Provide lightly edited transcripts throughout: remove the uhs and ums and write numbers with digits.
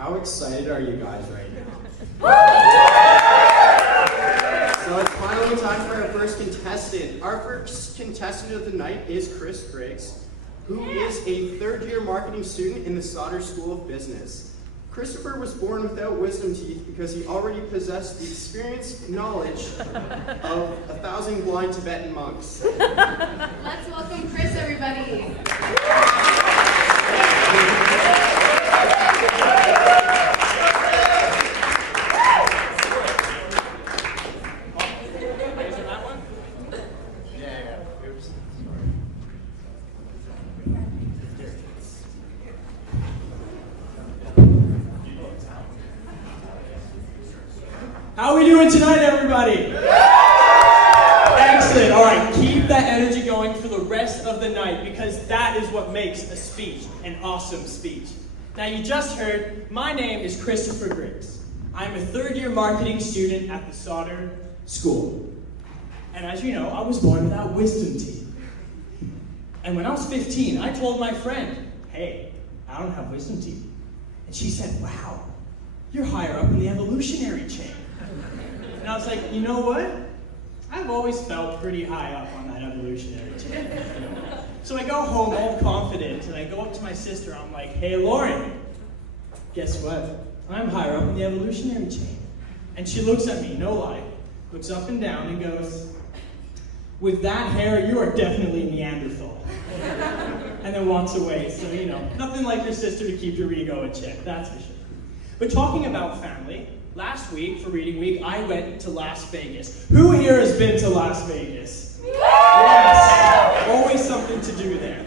How excited are you guys right now? So it's finally time for our first contestant. Our first contestant of the night is Chris Griggs, who is a third-year marketing student in the Sauder School of Business. Christopher was born without wisdom teeth because he already possessed the experience and knowledge of 1,000 blind Tibetan monks. Let's welcome Chris, everybody. How are we doing tonight, everybody? Excellent. All right, keep that energy going for the rest of the night because that is what makes a speech an awesome speech. Now, you just heard, my name is Christopher Griggs. I'm a third-year marketing student at the Sauder School. And as you know, I was born without wisdom teeth. And when I was 15, I told my friend, hey, I don't have wisdom teeth. And she said, wow, you're higher up in the evolutionary chain. And I was like, you know what? I've always felt pretty high up on that evolutionary chain. So I go home all confident, and I go up to my sister, I'm like, hey, Lauren, guess what? I'm higher up in the evolutionary chain. And she looks at me, no lie, looks up and down and goes, with that hair, you are definitely Neanderthal. And then walks away, so you know, nothing like your sister to keep your ego in check, that's for sure. But talking about family, last week, for Reading Week, I went to Las Vegas. Who here has been to Las Vegas? Yes! Always something to do there.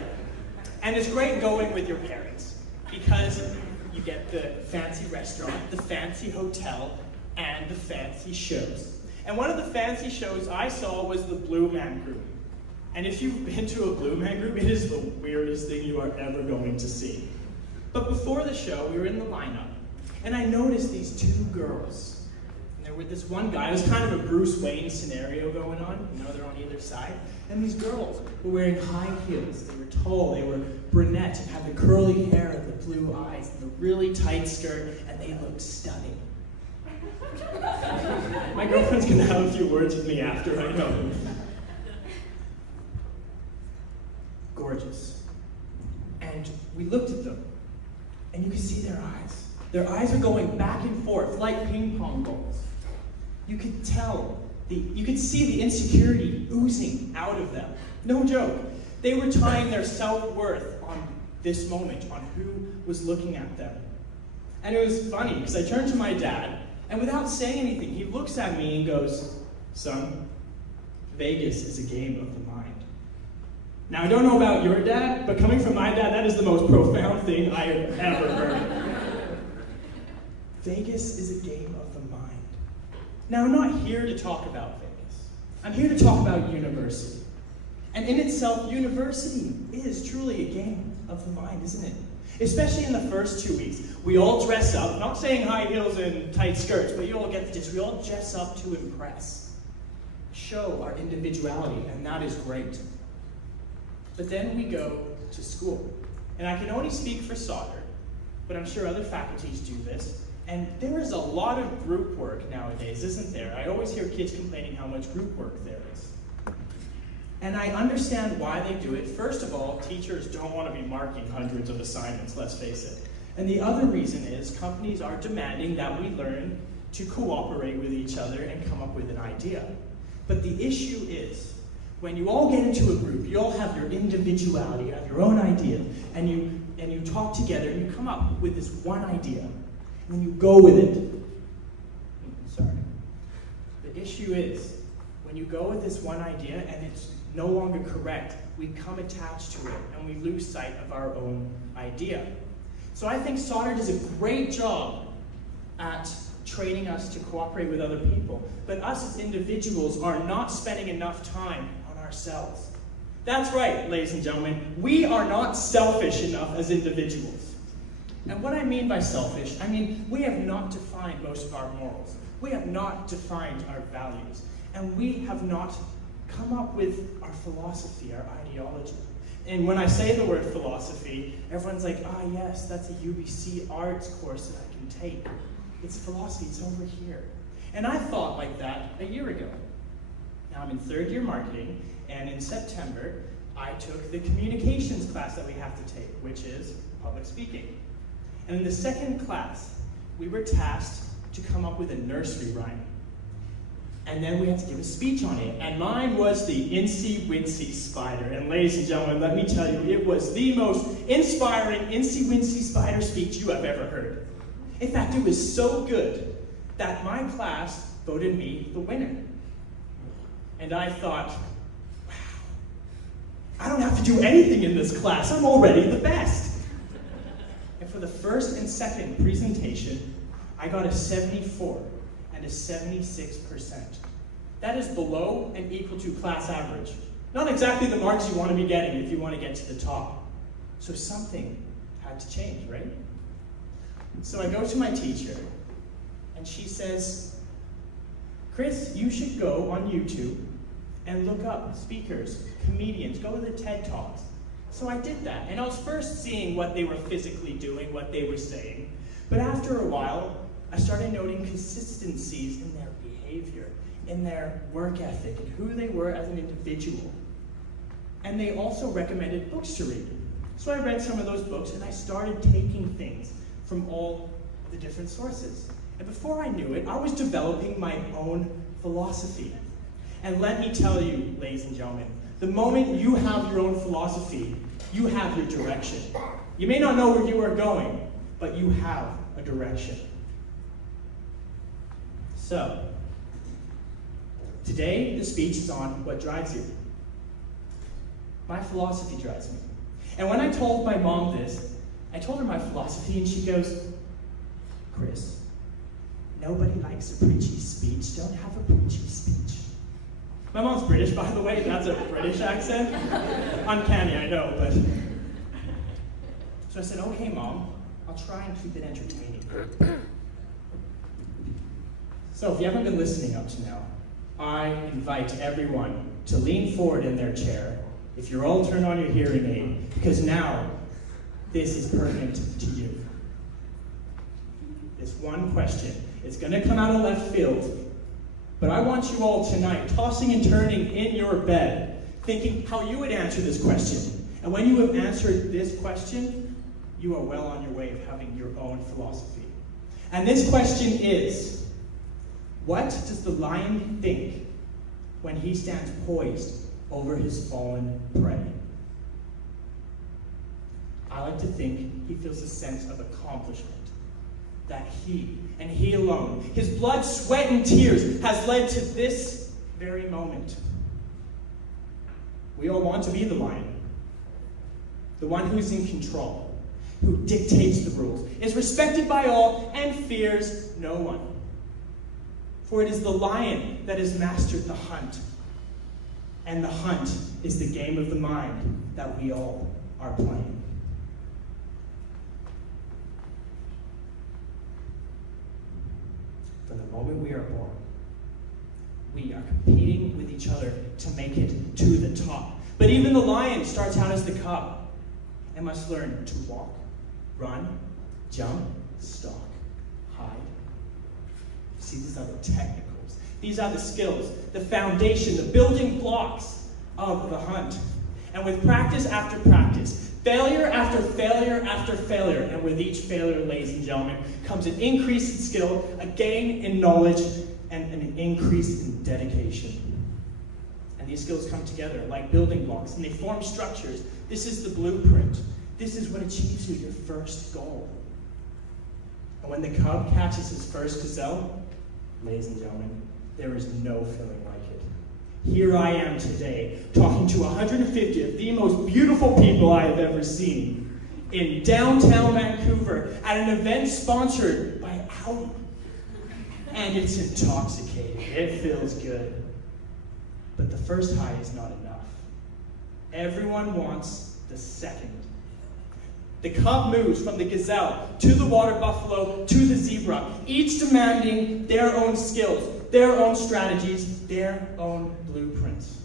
And it's great going with your parents, because you get the fancy restaurant, the fancy hotel, and the fancy shows. And one of the fancy shows I saw was the Blue Man Group. And if you've been to a Blue Man Group, it is the weirdest thing you are ever going to see. But before the show, we were in the lineup. And I noticed these two girls. And there was this one guy, it was kind of a Bruce Wayne scenario going on. You know, they're on either side. And these girls were wearing high heels. They were tall, they were brunette, and had the curly hair and the blue eyes, and the really tight skirt, and they looked stunning. My girlfriend's gonna have a few words with me after, I know. Gorgeous. And we looked at them, and you could see their eyes. Their eyes are going back and forth like ping pong balls. You could tell, you could see the insecurity oozing out of them. No joke. They were tying their self-worth on this moment, on who was looking at them. And it was funny, because I turned to my dad, and without saying anything, he looks at me and goes, son, Vegas is a game of the mind. Now, I don't know about your dad, but coming from my dad, that is the most profound thing I have ever heard. Vegas is a game of the mind. Now, I'm not here to talk about Vegas. I'm here to talk about university. And in itself, university is truly a game of the mind, isn't it? Especially in the first 2 weeks. We all dress up, not saying high heels and tight skirts, but you all get the gist. We all dress up to impress, show our individuality, and that is great. But then we go to school. And I can only speak for Sauder, but I'm sure other faculties do this. And there is a lot of group work nowadays, isn't there? I always hear kids complaining how much group work there is. And I understand why they do it. First of all, teachers don't want to be marking hundreds of assignments, let's face it. And the other reason is companies are demanding that we learn to cooperate with each other and come up with an idea. But the issue is, when you all get into a group, you all have your individuality, you have your own idea, and you talk together and you come up with this one idea. And you go with it. Sorry. The issue is, when you go with this one idea and it's no longer correct, we come attached to it and we lose sight of our own idea. So I think Sauder does a great job at training us to cooperate with other people. But us as individuals are not spending enough time on ourselves. That's right, ladies and gentlemen. We are not selfish enough as individuals. And what I mean by selfish, I mean we have not defined most of our morals. We have not defined our values. And we have not come up with our philosophy, our ideology. And when I say the word philosophy, everyone's like, ah, yes, that's a UBC arts course that I can take. It's philosophy, it's over here. And I thought like that a year ago. Now I'm in third year marketing, and in September, I took the communications class that we have to take, which is public speaking. And in the second class, we were tasked to come up with a nursery rhyme. And then we had to give a speech on it. And mine was the Incy Wincy Spider. And ladies and gentlemen, let me tell you, it was the most inspiring Incy Wincy Spider speech you have ever heard. In fact, it was so good that my class voted me the winner. And I thought, wow, I don't have to do anything in this class. I'm already the best. And for the first and second presentation, I got a 74 and a 76%. That is below and equal to class average. Not exactly the marks you want to be getting if you want to get to the top. So something had to change, right? So I go to my teacher, and she says, Chris, you should go on YouTube and look up speakers, comedians, go to the TED Talks. So I did that, and I was first seeing what they were physically doing, what they were saying. But after a while, I started noting consistencies in their behavior, in their work ethic, and who they were as an individual. And they also recommended books to read. So I read some of those books, and I started taking things from all the different sources. And before I knew it, I was developing my own philosophy. And let me tell you, ladies and gentlemen, the moment you have your own philosophy, you have your direction. You may not know where you are going, but you have a direction. So, today the speech is on what drives you. My philosophy drives me. And when I told my mom this, I told her my philosophy, and she goes, Chris, nobody likes a preachy speech. Don't have a preachy speech. My mom's British, by the way. That's a British accent. Uncanny, I know, but... So I said, okay, Mom, I'll try and keep it entertaining. So if you haven't been listening up to now, I invite everyone to lean forward in their chair. If you're all turned on your hearing aid, because now this is pertinent to you. This one question. It's going to come out of left field. But I want you all tonight, tossing and turning in your bed, thinking how you would answer this question. And when you have answered this question, you are well on your way of having your own philosophy. And this question is, what does the lion think when he stands poised over his fallen prey? I like to think he feels a sense of accomplishment. That he, and he alone, his blood, sweat, and tears has led to this very moment. We all want to be the lion. The one who's in control, who dictates the rules, is respected by all, and fears no one. For it is the lion that has mastered the hunt. And the hunt is the game of the mind that we all are playing. From the moment we are born, we are competing with each other to make it to the top. But even the lion starts out as the cub and must learn to walk, run, jump, stalk, hide. See, these are the technicals. These are the skills, the foundation, the building blocks of the hunt. And with practice after practice, failure after failure after failure, and with each failure, ladies and gentlemen, comes an increase in skill, a gain in knowledge, and an increase in dedication. And these skills come together like building blocks, and they form structures. This is the blueprint. This is what achieves you your first goal. And when the cub catches his first gazelle, ladies and gentlemen, there is no feeling like it. Here I am today, talking to 150 of the most beautiful people I have ever seen in downtown Vancouver at an event sponsored by Audi. And it's intoxicating. It feels good. But the first high is not enough. Everyone wants the second. The cub moves from the gazelle to the water buffalo to the zebra, each demanding their own skills, their own strategies, their own blueprints.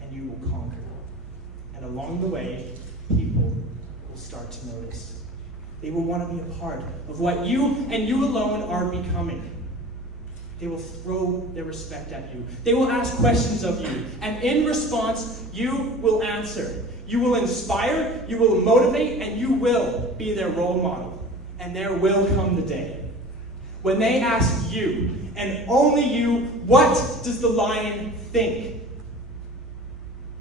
And you will conquer. And along the way, people will start to notice. They will want to be a part of what you and you alone are becoming. They will throw their respect at you. They will ask questions of you. And in response, you will answer. You will inspire, you will motivate, and you will be their role model. And there will come the day when they ask you, and only you, what does the lion think?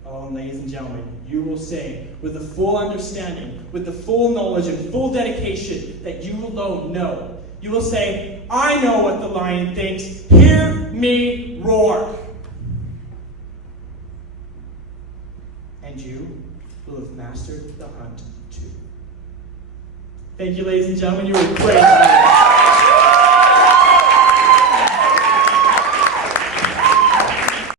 Oh, and ladies and gentlemen, you will say, with the full understanding, with the full knowledge and full dedication that you alone know, you will say, I know what the lion thinks. Hear me roar. And you will have mastered the hunt too. Thank you, ladies and gentlemen. You were great.